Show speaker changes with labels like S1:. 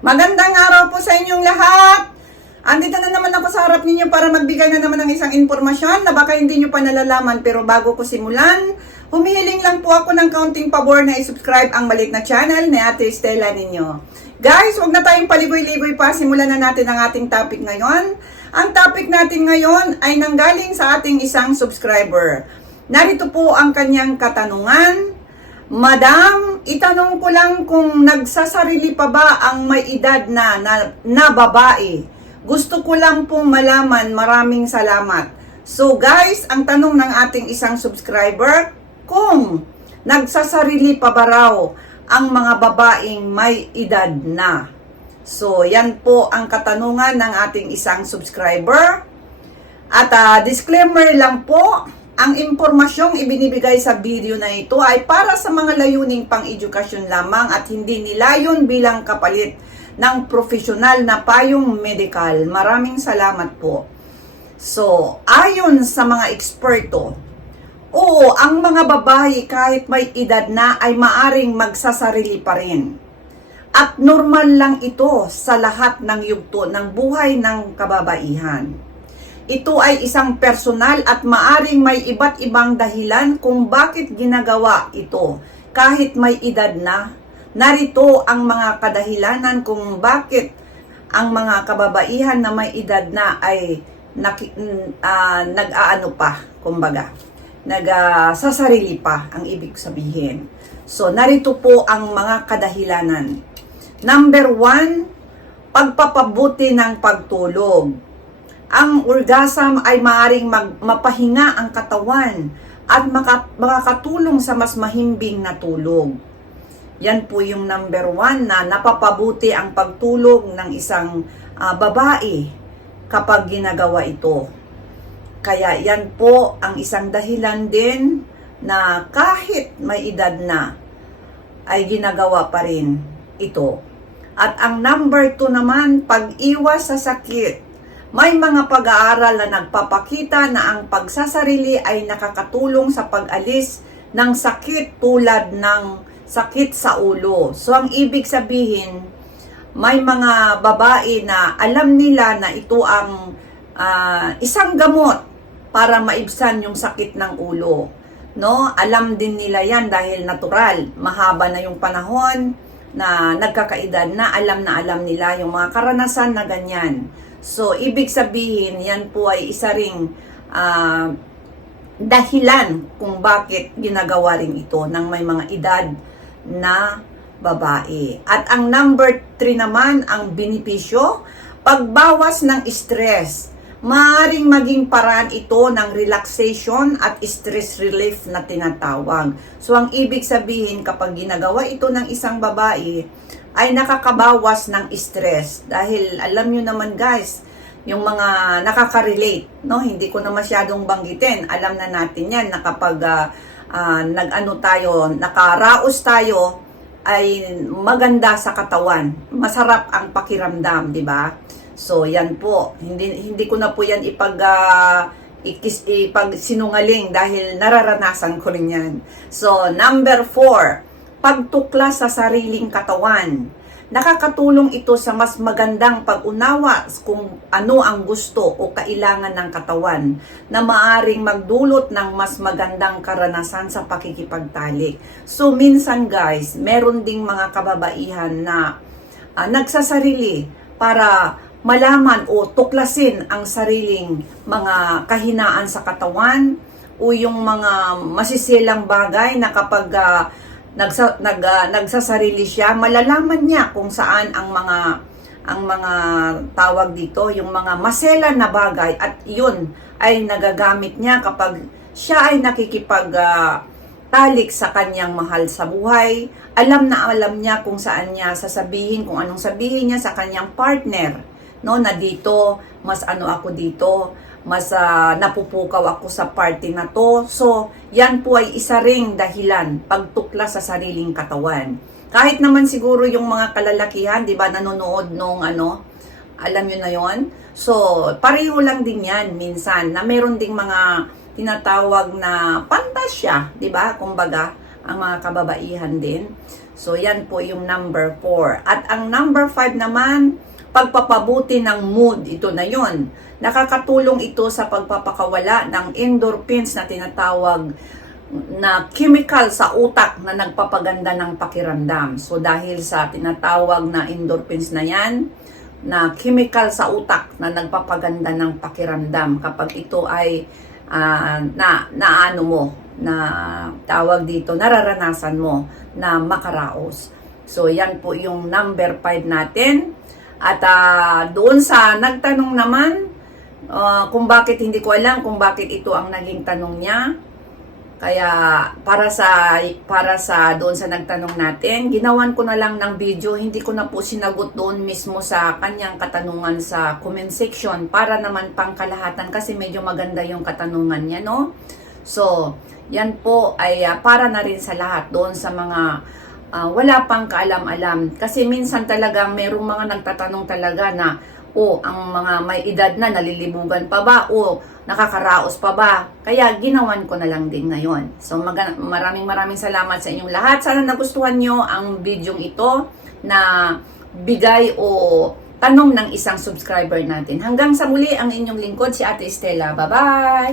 S1: Magandang araw po sa inyong lahat! Andito na naman ako sa harap ninyo para magbigay na naman ng isang impormasyon na baka hindi nyo pa nalalaman pero bago ko simulan, humihiling lang po ako ng kaunting pabor na i-subscribe ang maliit na channel ni Ate Stella ninyo. Guys, huwag na tayong paligoy-ligoy pa, simulan na natin ang ating topic ngayon. Ang topic natin ngayon ay nanggaling sa ating isang subscriber. Narito po ang kanyang katanungan. Madam, itanong ko lang kung nagsasarili pa ba ang may edad na, na, na babae. Gusto ko lang pong malaman, maraming salamat. So guys, ang tanong ng ating isang subscriber, kung nagsasarili pa ba raw ang mga babaeng may edad na. So yan po ang katanungan ng ating isang subscriber. At ah, disclaimer lang po, ang impormasyong ibinibigay sa video na ito ay para sa mga layuning pang-edukasyon lamang at hindi nilayon bilang kapalit ng profesional na payong medikal. Maraming salamat po. So, ayon sa mga eksperto, oo, ang mga babae kahit may edad na ay maaring magsasarili pa rin. At normal lang ito sa lahat ng yugto ng buhay ng kababaihan. Ito ay isang personal at maaring may iba't ibang dahilan kung bakit ginagawa ito kahit may edad na. Narito ang mga kadahilanan kung bakit ang mga kababaihan na may edad na ay naki, ah, nag-aano pa, kumbaga, nag-sasarili pa ang ibig sabihin. So, narito po ang mga kadahilanan. Number one, pagpapabuti ng pagtulog ang orgasm ay maaring mag, mapahinga ang katawan at maka, makakatulong sa mas mahimbing na tulog. Yan po yung number one na napapabuti ang pagtulog ng isang ah, babae kapag ginagawa ito. Kaya yan po ang isang dahilan din na kahit may edad na ay ginagawa pa rin ito. At ang number two naman, pag-iwas sa sakit may mga pag-aaral na nagpapakita na ang pagsasarili ay nakakatulong sa pag-alis ng sakit tulad ng sakit sa ulo. So ang ibig sabihin, may mga babae na alam nila na ito ang ah, isang gamot para maibsan yung sakit ng ulo. No? Alam din nila yan dahil natural. Mahaba na yung panahon na nagkakaedad na alam na alam nila yung mga karanasan na ganyan. So, ibig sabihin, yan po ay isa ring ah, dahilan kung bakit ginagawa rin ito ng may mga edad na babae. At ang number 3 naman, ang benepisyo, pagbawas ng stress. Maaring maging paraan ito ng relaxation at stress relief na tinatawag. So ang ibig sabihin kapag ginagawa ito ng isang babae ay nakakabawas ng stress dahil alam nyo naman guys, yung mga nakaka-relate, no? Hindi ko na masyadong banggitin. Alam na natin 'yan na kapag ah, ah, nag-ano tayo, nakaraos tayo ay maganda sa katawan. Masarap ang pakiramdam, di ba? So, yan po. Hindi hindi ko na po yan ipag ah, ikis, ipag sinungaling dahil nararanasan ko rin yan. So, number four, pagtukla sa sariling katawan. Nakakatulong ito sa mas magandang pag-unawa kung ano ang gusto o kailangan ng katawan na maaring magdulot ng mas magandang karanasan sa pakikipagtalik. So minsan guys, meron ding mga kababaihan na ah, nagsasarili para malaman o tuklasin ang sariling mga kahinaan sa katawan o yung mga masisilang bagay na kapag ah, nagsa, nag, ah, nagsasarili siya, malalaman niya kung saan ang mga ang mga tawag dito, yung mga maselan na bagay at yun ay nagagamit niya kapag siya ay nakikipag ah, talik sa kanyang mahal sa buhay. Alam na alam niya kung saan niya sasabihin, kung anong sabihin niya sa kanyang partner. No, na dito, mas ano ako dito, mas ah, napupukaw ako sa party na to. So, yan po ay isa ring dahilan pagtukla sa sariling katawan. Kahit naman siguro yung mga kalalakihan, 'di ba, nanonood nung ano, alam nyo na yon. So, pareho lang din yan minsan na meron ding mga tinatawag na pantasya, 'di ba? Kumbaga, ang mga kababaihan din. So, yan po yung number 4. At ang number 5 naman, pagpapabuti ng mood. Ito na yon. Nakakatulong ito sa pagpapakawala ng endorphins na tinatawag na chemical sa utak na nagpapaganda ng pakiramdam. So dahil sa tinatawag na endorphins na yan, na chemical sa utak na nagpapaganda ng pakiramdam kapag ito ay ah, na naano mo na tawag dito nararanasan mo na makaraos. So yan po yung number 5 natin. At ah, doon sa nagtanong naman ah, kung bakit hindi ko alam kung bakit ito ang naging tanong niya. Kaya para sa para sa doon sa nagtanong natin, ginawan ko na lang ng video, hindi ko na po sinagot doon mismo sa kanyang katanungan sa comment section para naman pangkalahatan kasi medyo maganda yung katanungan niya, no? So, yan po ay ah, para na rin sa lahat doon sa mga ah, wala pang kaalam-alam. Kasi minsan talagang merong mga nagtatanong talaga na, o ang mga may edad na nalilibugan pa ba? O nakakaraos pa ba? Kaya ginawan ko na lang din ngayon. So maraming maraming salamat sa inyong lahat. Sana nagustuhan nyo ang video ito na bigay o tanong ng isang subscriber natin. Hanggang sa muli ang inyong lingkod si Ate Estela. Bye bye